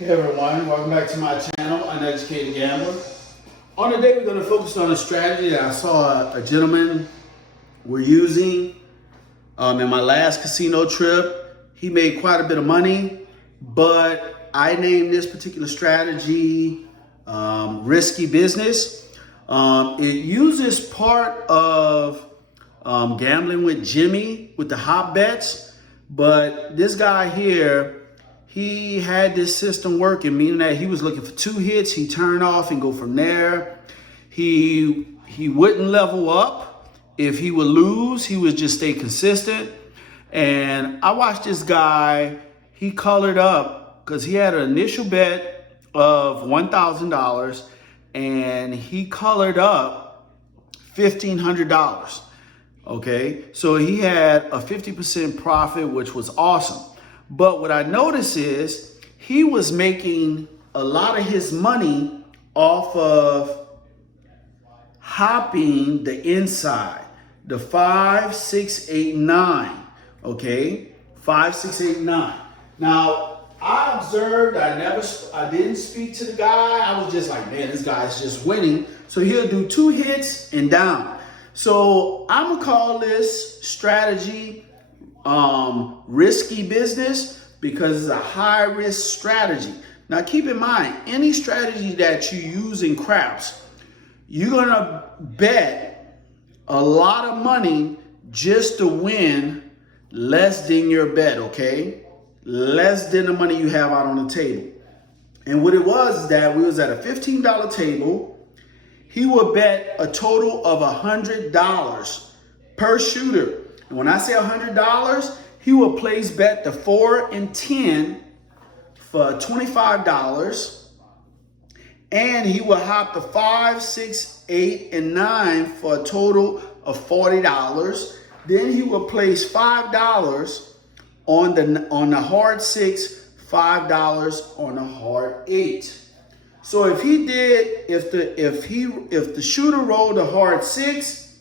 Hey everyone, welcome back to my channel, Uneducated Gambler. On today we're going to focus on a strategy that I saw a gentleman were using in my last casino trip. He made quite a bit of money, but I named this particular strategy risky business. It uses part of gambling with Jimmy with the hop bets, but this guy here, he had this system working, meaning that he was looking for 2 hits, he turn off and go from there. He wouldn't level up. If he would lose, he would just stay consistent. And I watched this guy, he colored up because he had an initial bet of $1,000 and he colored up $1,500. Okay, so he had a 50% profit, which was awesome. But what I noticed is he was making a lot of his money off of hopping the inside, the 5, 6, 8, 9. Okay, 5, 6, 8, 9. Now I observed. I didn't speak to the guy. I was just like, man, this guy's just winning. So he'll do 2 hits and down. So I'm gonna call this strategy risky business because it's a high risk strategy. Now keep in mind, any strategy that you use in craps, you're gonna bet a lot of money just to win less than your bet, okay? Less than the money you have out on the table. And what it was is that we was at a $15 table. He would bet a total of $100 per shooter. And when I say $100, he will place bet the 4 and 10 for $25. And he will hop the 5, 6, 8, and 9 for a total of $40. Then he will place $5 on the hard 6, $5 on the hard 8. So if he did, if the shooter rolled a hard 6,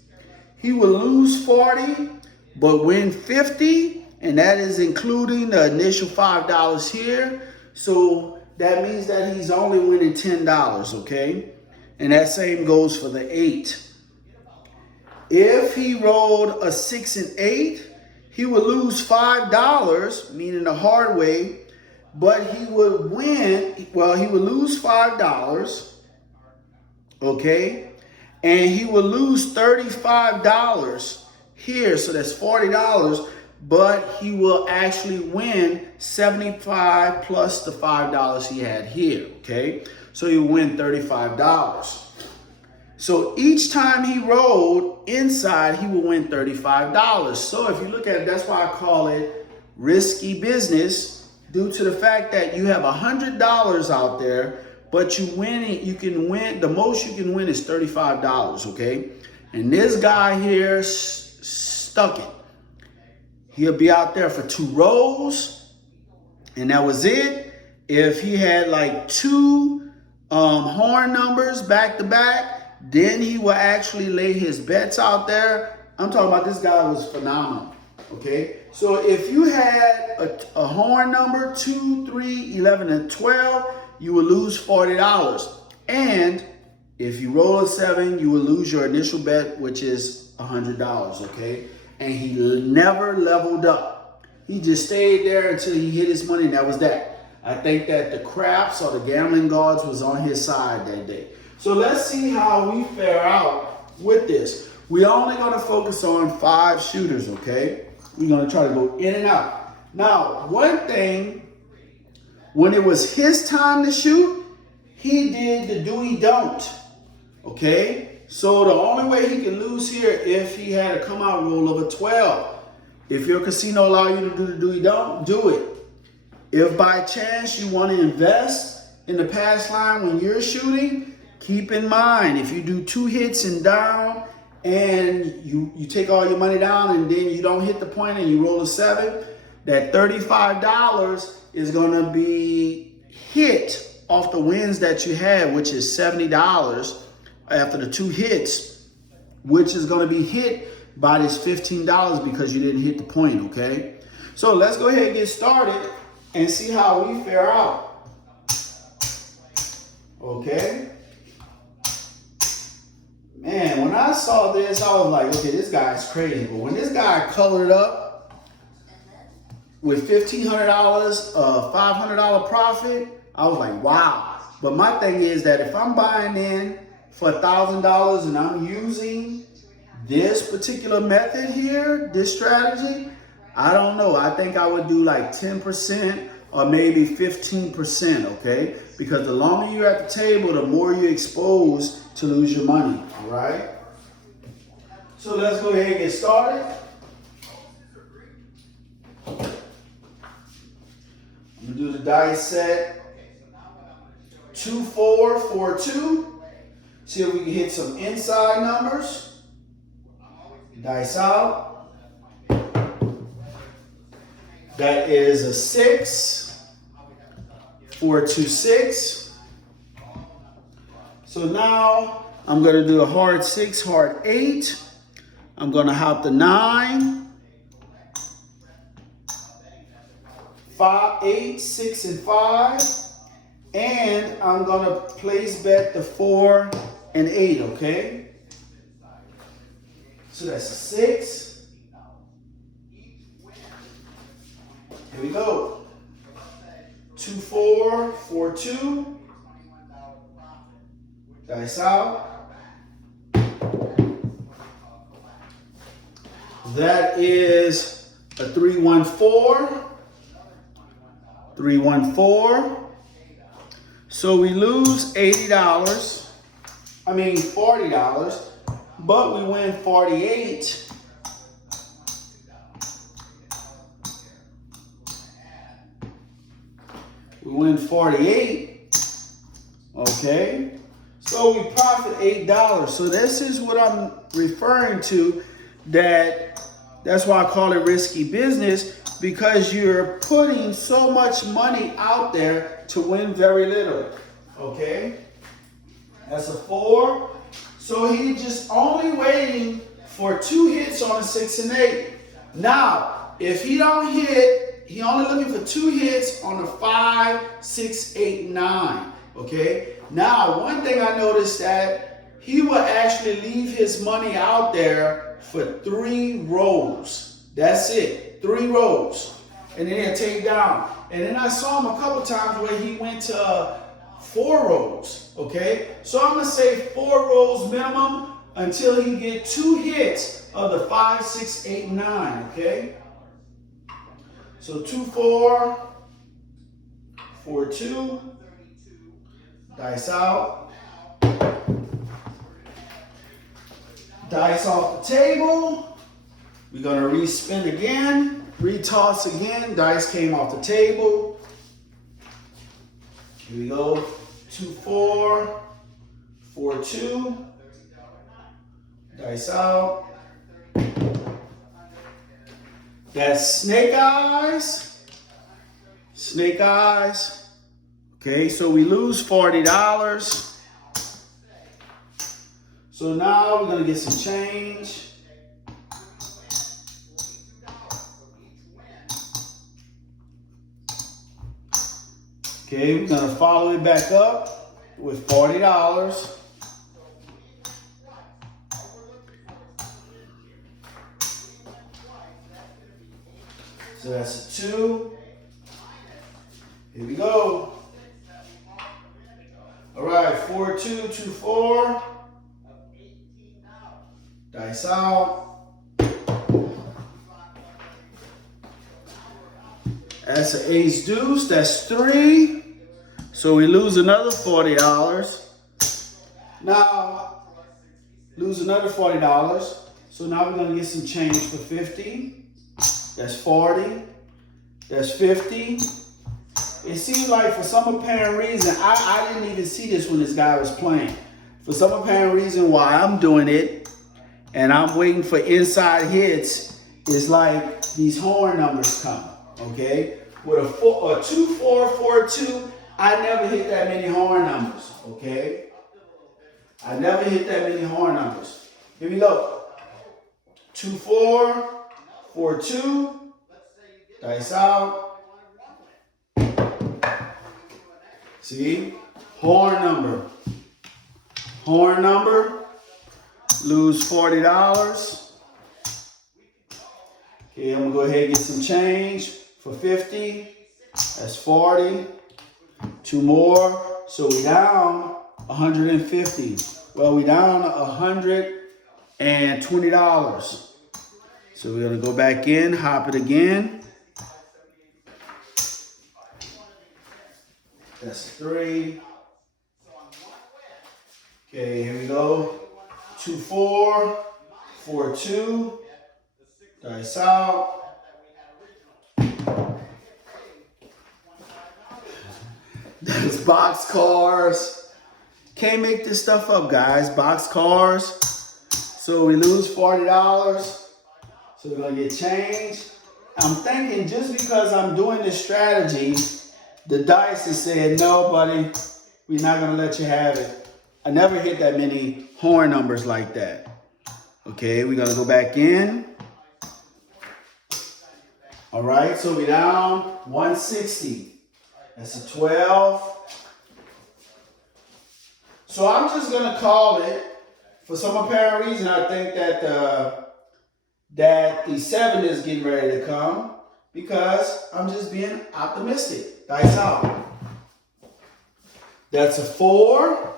he would lose 40, but win 50, and that is including the initial $5 here. So that means that he's only winning $10, okay? And that same goes for the 8. If he rolled a 6 and 8, he would lose $5, meaning the hard way, but he would win, well, he would lose $5, okay? And he would lose $35 here, so that's $40, but he will actually win $75 plus the $5 he had here, okay? So he will win $35. So each time he rolled inside, he will win $35. So if you look at it, that's why I call it risky business, due to the fact that you have $100 out there, but you can win, the most you can win is $35, okay? And this guy here stuck it. He'll be out there for 2 rolls, and that was it. If he had like 2 horn numbers back to back, then he will actually lay his bets out there. I'm talking about this guy was phenomenal, okay? So if you had a horn number, 2, 3, 11, and 12, you will lose $40. And if you roll a 7, you will lose your initial bet, which is $100, okay? And he never leveled up. He just stayed there until he hit his money, and that was that. I think that the craps or the gambling gods was on his side that day. So let's see how we fare out with this. We're only gonna focus on 5 shooters, okay? We're gonna try to go in and out. Now, one thing, when it was his time to shoot, he did the do-he-don't, okay? So the only way he can lose here if he had a come out roll of a 12. If your casino allow you to do the do-he-don't, do it. If by chance you want to invest in the pass line when you're shooting, keep in mind, if you do 2 hits and down and you take all your money down and then you don't hit the point and you roll a 7, that $35 is going to be hit off the wins that you had, which is $70 after the 2 hits, which is going to be hit by this $15 because you didn't hit the point, okay? So let's go ahead and get started and see how we fare out. Okay. Man, when I saw this, I was like, okay, this guy's crazy. But when this guy colored up with $1,500, $500 profit, I was like, wow. But my thing is that if I'm buying in for $1,000 and I'm using this particular method here, this strategy, I don't know. I think I would do like 10% or maybe 15%, okay? Because the longer you're at the table, the more you're exposed to lose your money, all right? So let's go ahead and get started. I'm gonna do the dice set 2, 4, 4, 2. See if we can hit some inside numbers. Dice out. That is a 6, 4, 2, 6. So now I'm gonna do a hard 6, hard 8. I'm gonna hop the 9, 5, 8, 6, and 5. And I'm gonna place bet the 4 and 8, okay? So that's a 6. Here we go. 2, 4, 4, 2. Dice out. That is a 3, 1, 4. 3, 1, 4. So we lose $80. I mean $40, but we win 48. We win 48. Okay. So we profit $8. So this is what I'm referring to, that's why I call it risky business, because you're putting so much money out there to win very little. Okay? That's a 4. So he's just only waiting for 2 hits on a 6 and 8. Now, if he don't hit, he only looking for 2 hits on a 5, 6, 8, 9. Okay? Now, one thing I noticed that he will actually leave his money out there for 3 rows. That's it, 3 rows. And then he'll take down. And then I saw him a couple times where he went to 4 rows, okay? So I'm gonna say 4 rows minimum until he get 2 hits of the 5, 6, 8, 9, okay? So 2, 4, 4, 2. Dice out. Dice off the table. We're gonna respin again, retoss again. Dice came off the table. Here we go. 2, 4, 4, 2. Dice out. That's snake eyes. Snake eyes. Okay, so we lose $40. So now we're gonna get some change. Okay, we're gonna follow it back up with $40. So that's a 2. Here we go. All right, 4, 2, 2, 4. Dice out. That's an ace deuce. That's 3. So we lose another $40. Now, lose another $40. So now we're going to get some change for 50. That's 40. That's 50. It seems like for some apparent reason, I didn't even see this when this guy was playing. For some apparent reason why I'm doing it and I'm waiting for inside hits is like these horn numbers come, okay? With a 2, 4, 4, 2, I never hit that many horn numbers, okay? I never hit that many horn numbers. Here we go. 2, 4, 4, 2. Dice out. See? Horn number. Horn number. Lose $40. Okay, I'm gonna go ahead and get some change for 50. That's 40. Two more. So we down 150. Well, we down $120. So we're gonna go back in, hop it again. That's 3. Okay, here we go. 2, 4, 4, 2. Dice out. That's box cars. Can't make this stuff up, guys. Box cars. So we lose $40. So we're gonna get change. I'm thinking just because I'm doing this strategy, the dice is saying, no, buddy, we're not gonna let you have it. I never hit that many horn numbers like that. Okay, we're gonna go back in. All right, so we're down 160. That's a 12. So I'm just gonna call it. For some apparent reason, I think that the 7 is getting ready to come because I'm just being optimistic. Dice out. That's a 4.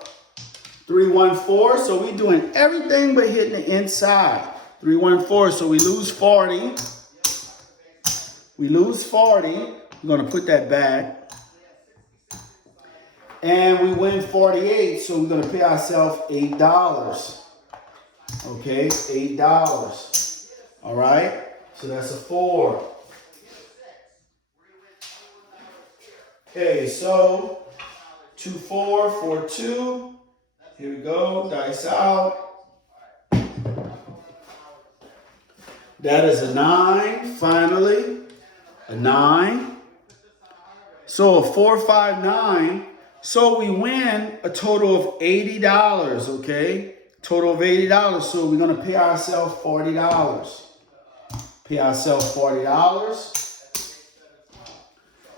3, 1, 4. So we're doing everything but hitting the inside. 3, 1, 4. So we lose 40. We lose 40. We're gonna put that back. And we win 48, so we're gonna pay ourselves $8. Okay, $8. All right, so that's a 4. Okay, so 2, 4, 4, 2. Here we go, dice out. That is a 9, finally, a 9. So a 4, 5, 9. So we win a total of $80, okay? Total of $80. So we're gonna pay ourselves $40. Pay ourselves $40.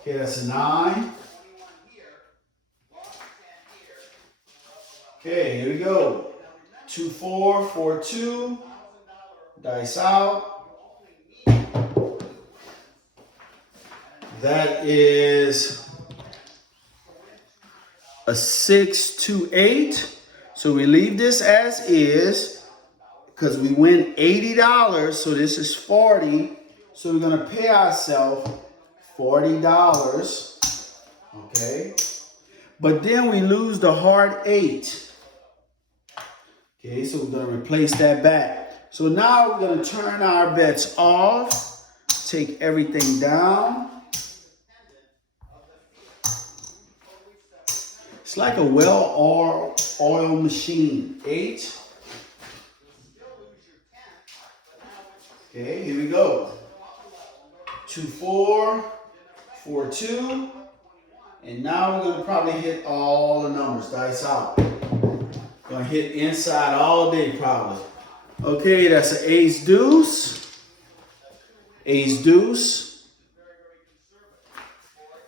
Okay, that's a 9. Okay, here we go. 2, 4, 4, 2. Dice out. That is a 6, 2, 8. So we leave this as is because we win $80. So this is 40. So we're gonna pay ourselves $40. Okay. But then we lose the hard 8. Okay, so we're gonna replace that back. So now we're gonna turn our bets off, take everything down. It's like a well-oiled machine. 8. Okay, here we go. 2, 4, 4, 2. And now we're gonna probably hit all the numbers. Dice out. Gonna hit inside all day probably. Okay, that's an ace deuce. Ace deuce.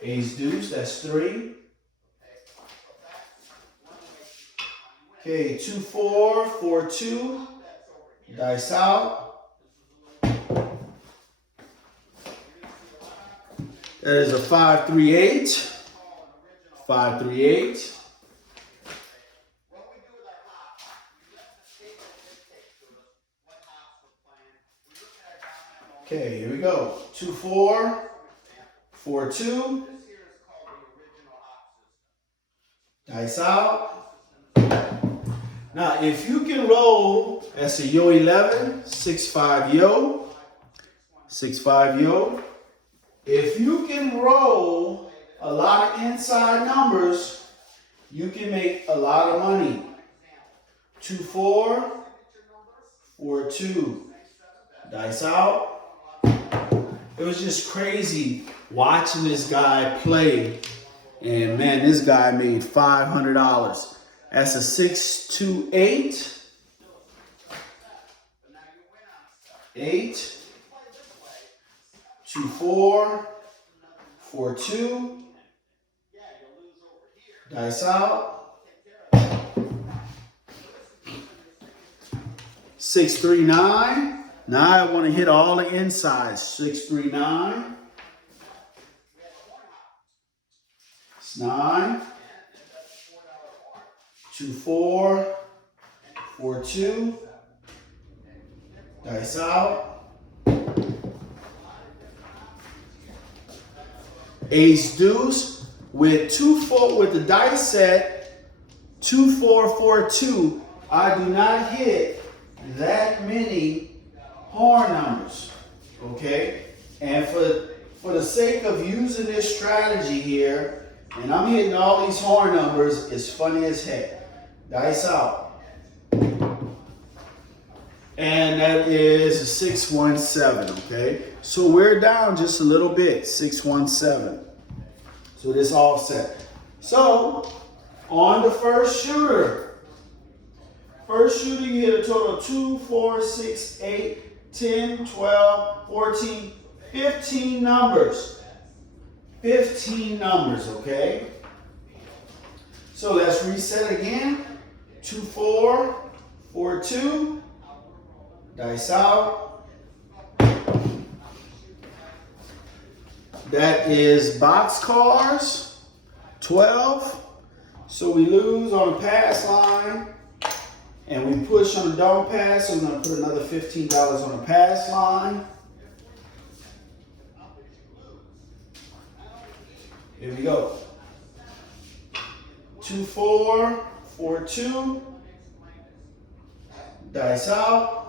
Ace deuce, that's 3. Okay, 2, 4, 4, 2. Dice out. That is a 5, 3, 8. 5, 3, 8. Okay, here we go. 2, 4, 4, 2. Dice out. Now, if you can roll, that's a yo 11, 6, 5 yo, 6, 5 yo. If you can roll a lot of inside numbers, you can make a lot of money. 2, 4, 4, 2. Dice out. It was just crazy watching this guy play. And man, this guy made $500. That's a 6, 2, 8. 8. 2, 4, 4, 2. Dice out. 6, 3, 9. Now I want to hit all the insides. 6, 3, 9. It's 9. 2, 4. 4, 2. Dice out. Ace deuce with 2, 4 with the dice set 2, 4, 4, 2. I do not hit that many horn numbers, okay? And for the sake of using this strategy here, and I'm hitting all these horn numbers, it's funny as heck. Dice out. And that is a 617, okay? So we're down just a little bit, 617. So this offset. So on the first shooter, you hit a total of 2, 4, 6, 8, 10, 12, 14, 15 numbers. 15 numbers, okay? So let's reset again. 2, 4, 4, 2. Dice out. That is boxcars, 12. So we lose on the pass line. And we push on the don't pass, so I'm going to put another $15 on the pass line. Here we go. 2, 4, 4, 2. Dice out.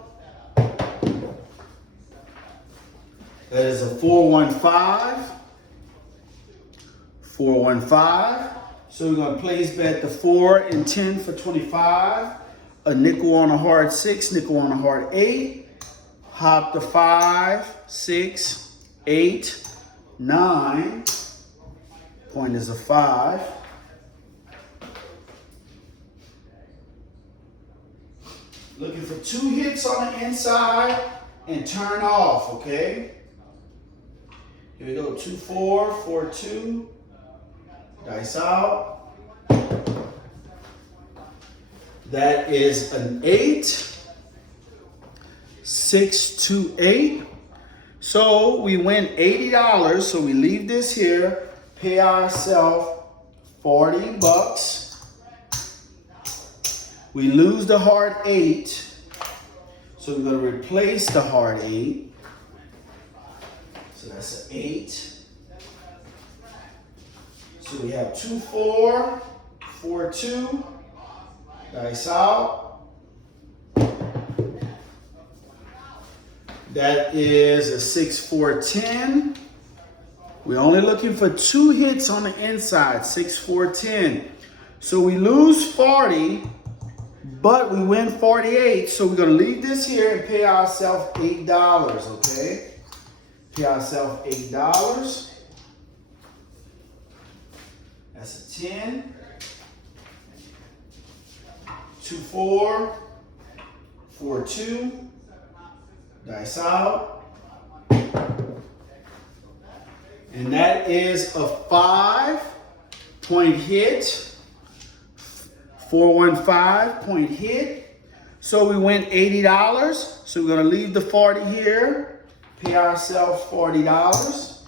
That is a 415. 415. So we're going to place bet the 4 and 10 for 25. A nickel on a hard 6, nickel on a hard 8. Hop the 5, 6, 8, 9. Point is a 5. Looking for 2 hits on the inside and turn off, okay? Here we go, 2, 4, 4, 2. Dice out. That is an 8. 6, 2, 8. So we win $80. So we leave this here, pay ourselves $40. We lose the hard 8. So we're going to replace the hard 8. So that's an 8. So we have 2, 4, 4, 2. Dice out. That is a 6, 4, 10. We're only looking for 2 hits on the inside, 6, 4, 10. So we lose 40, but we win 48. So we're going to leave this here and pay ourselves $8, okay? Pay ourselves $8. That's a 10. 2, 4, 4, 2. Dice out. And that is a 5-point hit. 415-point hit. So we win $80. So we're going to leave the 40 here. Pay ourselves $40.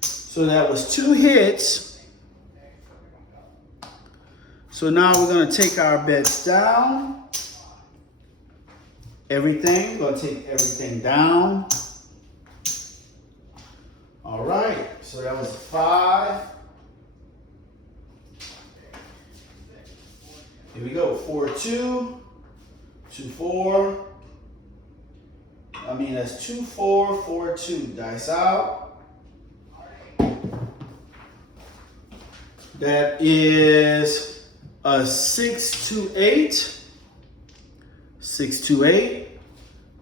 So that was 2 hits. So now we're going to take our bets down. Everything. We're going to take everything down. All right. So that was a 5. Here we go. 4, 2. 2, 4. That's 2, 4, 4, 2. Dice out. That is a 6, 2, 8. 6, 2, 8.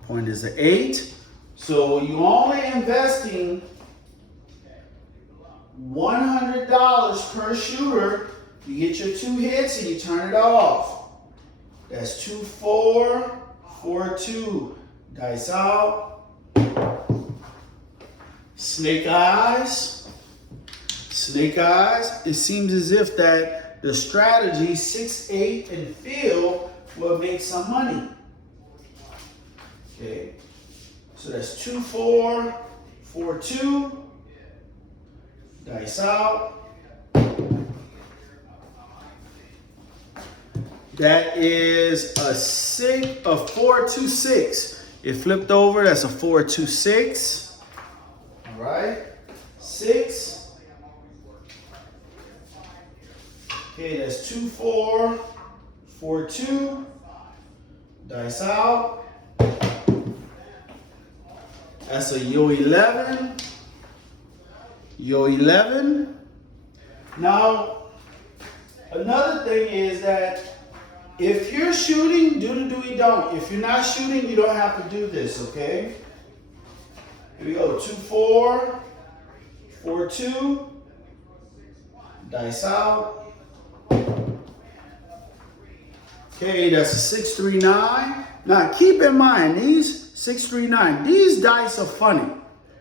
Point is an 8. So you only investing $100 per shooter. You get your 2 hits and you turn it off. That's 2, 4, 4, 2. Dice out. Snake eyes. Snake eyes. It seems as if that the strategy 6, 8, and fill will make some money. Okay. So that's 2, 4, 4, 2. Dice out. That is a 4, 2, 6. It flipped over. That's a 4, 2, 6. All right. 6. Okay, that's 2, 4, 4, 2. Dice out. That's a yo 11. Yo 11. Now, another thing is that if you're shooting, do the do, don't. If you're not shooting, you don't have to do this, okay? Here we go. 2, 4, 4, 2. Dice out. Okay, that's a 6, 3, 9. Now keep in mind, these 6, 3, 9, these dice are funny.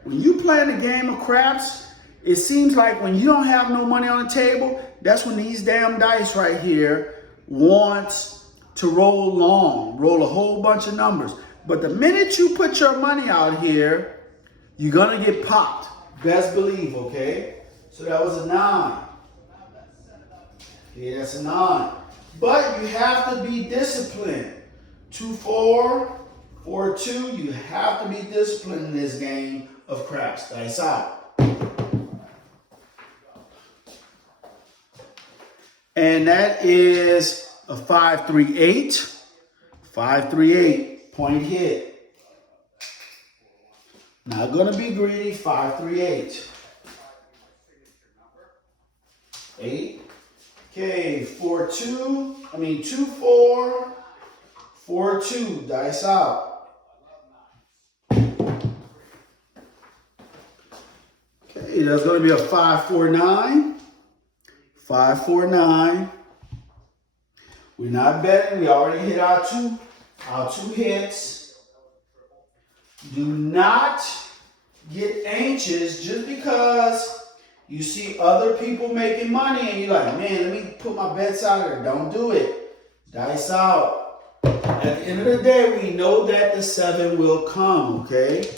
When you play in a game of craps, it seems like when you don't have no money on the table, that's when these damn dice right here wants to roll long, roll a whole bunch of numbers. But the minute you put your money out here, you're gonna get popped. Best believe, okay? So that was a 9. Okay, that's a 9. But you have to be disciplined. 2, 4, 4, 2. You have to be disciplined in this game of craps. Dice out. And that is a 5, 3, 8. 5, 3, 8. Point hit. Not gonna be greedy. 5, 3, 8. 8. Okay, 4, 2. 2, 4. 4, 2. Dice out. Okay, that's gonna be a 5, 4, 9. 5, 4, 9. We're not betting. We already hit our two hits. Do not get anxious just because you see other people making money and you're like, man, let me put my bets out here. Don't do it. Dice out. At the end of the day, we know that the 7 will come, okay?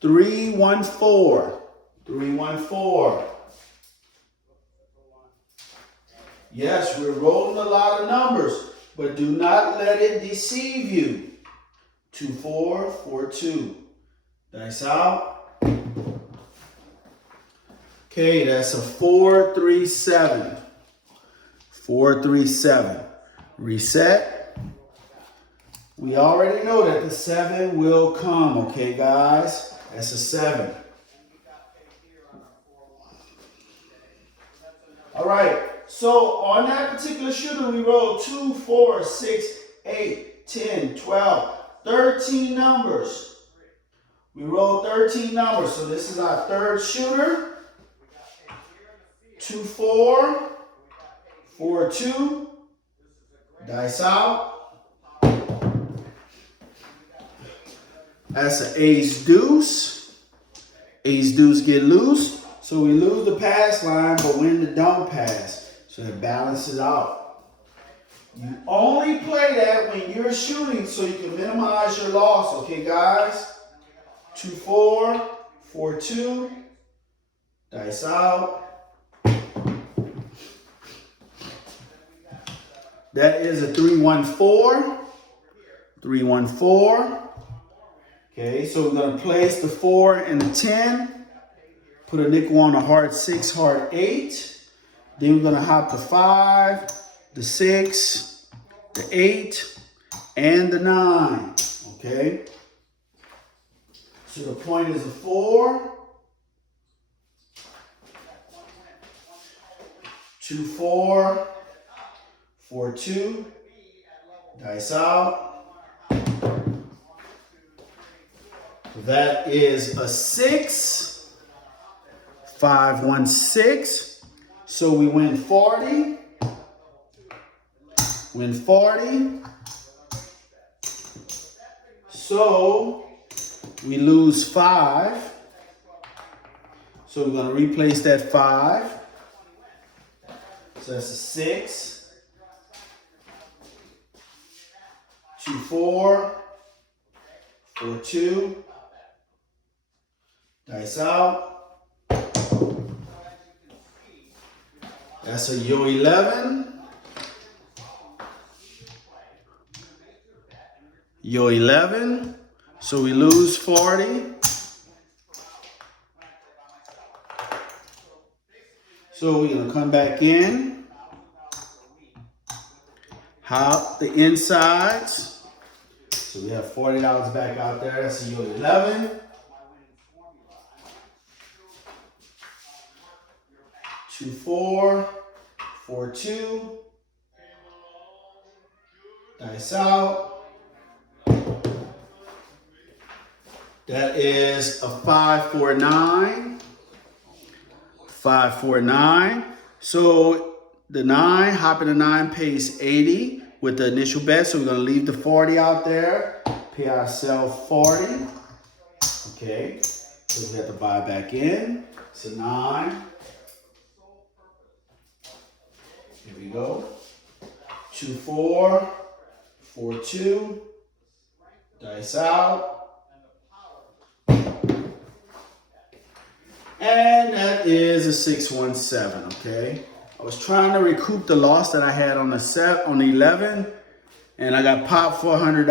3, 1, 4. 3, 1, 4. Yes, we're rolling a lot of numbers, but do not let it deceive you. 2, 4, 4, 2. Dice out. Okay, that's a 4, 3, 7. 4, 3, 7. Reset. We already know that the 7 will come, okay, guys? That's a 7. All right. So on that particular shooter, we rolled 2, 4, 6, 8, 10, 12, 13 numbers. We rolled 13 numbers. So this is our third shooter. 2, 4, 4, 2. Dice out. That's an ace deuce. Ace deuce get loose. So we lose the pass line, but win the don't pass. So it balances out. You only play that when you're shooting so you can minimize your loss, okay, guys? 2, 4, 4, 2. Dice out. That is a 3, 1, 4. 3, 1, 4. Okay, so we're going to place the 4 and the 10. Put a nickel on a heart 6, heart 8. Then we're going to hop the 5, the 6, the 8, and the 9. Okay? So the point is a 4. 2, 4. 4, 2. Dice out. That is a 6. 5, 1, 6. So we win 40. Win 40. So we lose 5. So we're gonna replace that 5. So that's a 6, 2, 4, 4, 2. Dice out. That's a yo 11. Yo 11. So we lose 40. So we're gonna come back in. Hop the insides. So we have $40 back out there. That's a yo 11. 2, 4, 4, 2. Dice out. That is a 5, 4, 9. 5, 4, 9. So the 9, hopping the 9 pays 80 with the initial bet. So we're gonna leave the 40 out there. Pay ourselves 40. Okay. So we have to buy back in. So 9. Here we go. 2, 4, 4, 2. Dice out. And that is a 617, okay? I was trying to recoup the loss that I had on the 11, and I got popped for $100.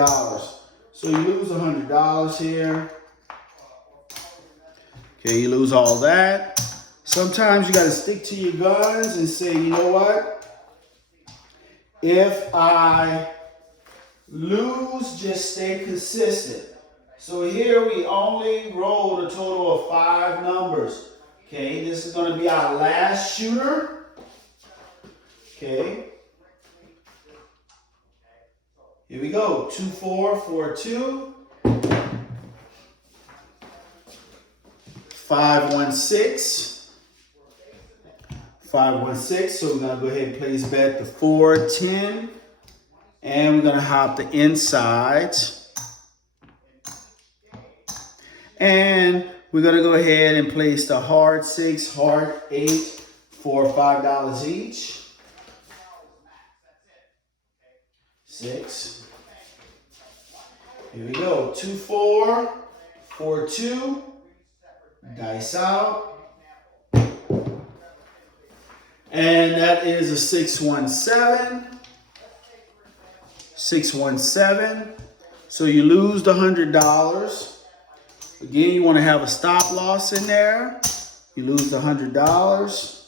So you lose $100 here. Okay, you lose all that. Sometimes you gotta stick to your guns and say, you know what? If I lose, just stay consistent. So here we only rolled a total of 5 numbers. Okay, this is gonna be our last shooter. Okay. Here we go. 2, 4, 4, 2. 5, 1, 6. 5, 1, 6. So we're gonna go ahead and place bet the 4, 10. And we're gonna hop the insides. And we're gonna go ahead and place the hard 6, hard 8 for $5 each. 6. Here we go. 2, 4, 4, 2. Dice out. And that is a 617. 617. So you lose the $100. Again, you want to have a stop loss in there. You lose the $100.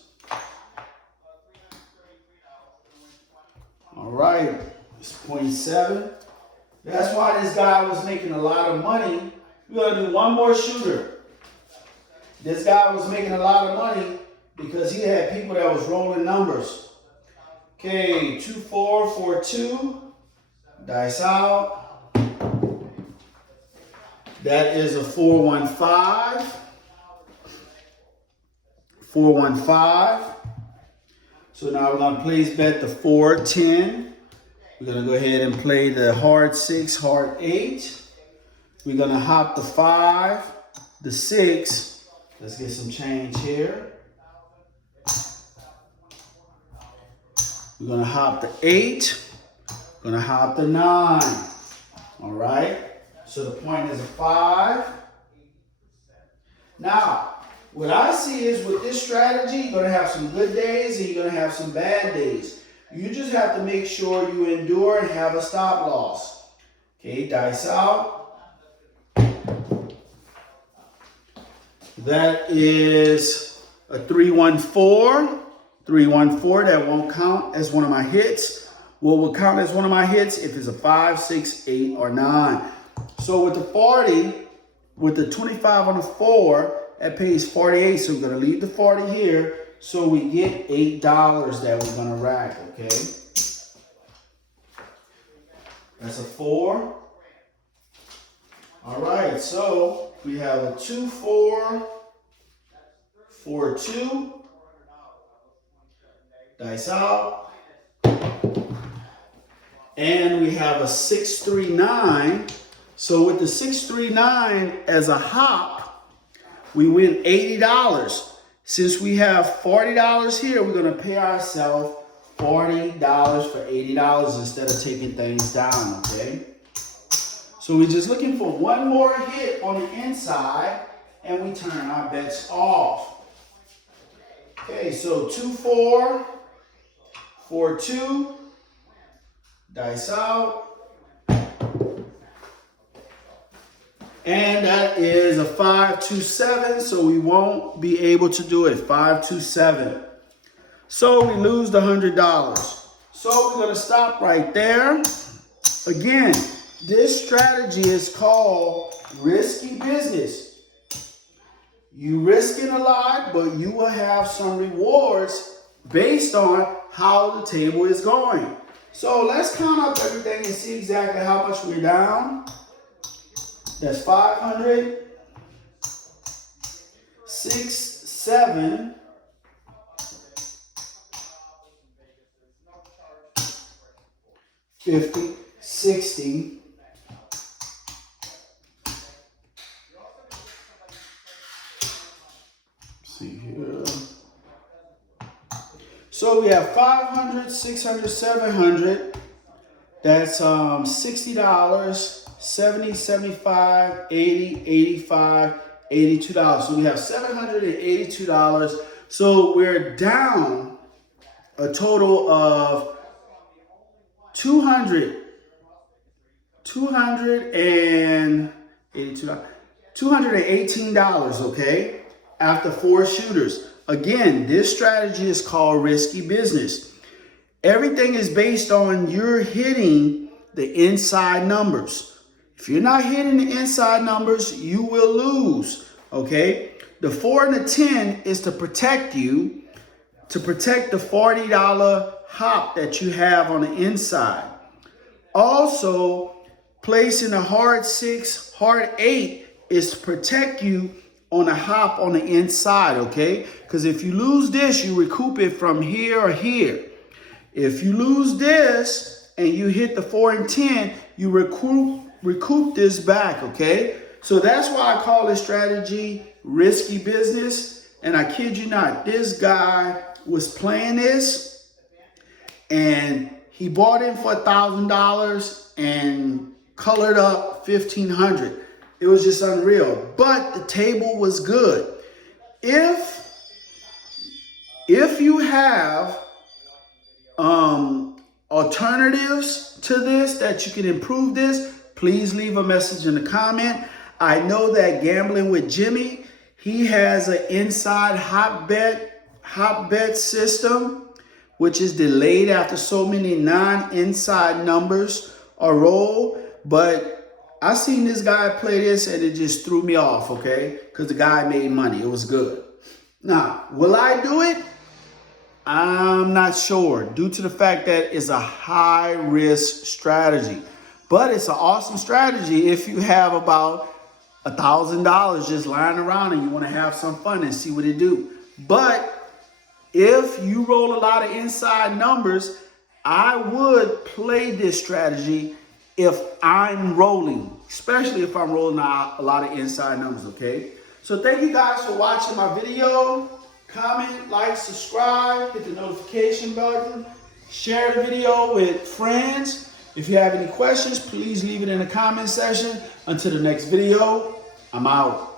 All right, it's 0.7. That's why this guy was making a lot of money. We're gonna do one more shooter. This guy was making a lot of money because he had people that was rolling numbers. Okay, 2, 4, 4, 2. Dice out. That is a 415. 415. So now we're going to place bet the 410. We're going to go ahead and play the hard 6, hard 8. We're going to hop the 5, the 6. Let's get some change here. We're going to hop the 8. We're going to hop the 9. All right. So the point is a 5. Now, what I see is with this strategy, you're going to have some good days and you're going to have some bad days. You just have to make sure you endure and have a stop loss. Okay, dice out. That is a 314. 314, that won't count as one of my hits. What will count as one of my hits if it's a 5, 6, 8, or 9. So with the 40, with the 25 on the 4, that pays 48. So we're going to leave the 40 here. So we get $8 that we're going to rack, okay? That's a 4. All right, so we have a 2, 4, 4, 2. Dice out. And we have a 6, 3, 9. So with the 6, 3, 9 as a hop, we win $80. Since we have $40 here, we're going to pay ourselves $40 for $80 instead of taking things down, okay? So we're just looking for one more hit on the inside, and we turn our bets off. Okay, so 2-4, 4-2, dice out. And that is a 5-2-7, so we won't be able to do it. 5-2-7. So we lose the $100. So we're going to stop right there. Again, this strategy is called risky business. You risking a lot, but you will have some rewards based on how the table is going. So let's count up everything and see exactly how much we're down. That's 500, 6, 7, 50, 60, here. So we have 500, 600, 700. That's $60. 70, 75, 80, 85, $82. So we have $782. So we're down a total of $218, okay, after 4 shooters. Again, this strategy is called risky business. Everything is based on you're hitting the inside numbers. If you're not hitting the inside numbers, you will lose, okay? The 4 and the 10 is to protect you, to protect the $40 hop that you have on the inside. Also, placing a hard 6, hard 8 is to protect you on a hop on the inside, okay? Because if you lose this, you recoup it from here or here. If you lose this and you hit the 4 and 10, you recoup this back, okay? So that's why I call this strategy risky business. And I kid you not, this guy was playing this and he bought in for $1,000 and colored up $1,500. It was just unreal, but the table was good. If you have alternatives to this that you can improve this, please leave a message in the comment. I know that Gambling with Jimmy, he has an inside hop bet system, which is delayed after so many non-inside numbers are rolled. But I seen this guy play this and it just threw me off, okay? Because the guy made money. It was good. Now, will I do it? I'm not sure, due to the fact that it's a high-risk strategy. But it's an awesome strategy if you have about $1,000 just lying around and you want to have some fun and see what it do. But if you roll a lot of inside numbers, I would play this strategy if I'm rolling, especially if I'm rolling out a lot of inside numbers, okay? So thank you guys for watching my video. Comment, like, subscribe, hit the notification button, share the video with friends. If you have any questions, please leave it in the comment section. Until the next video, I'm out.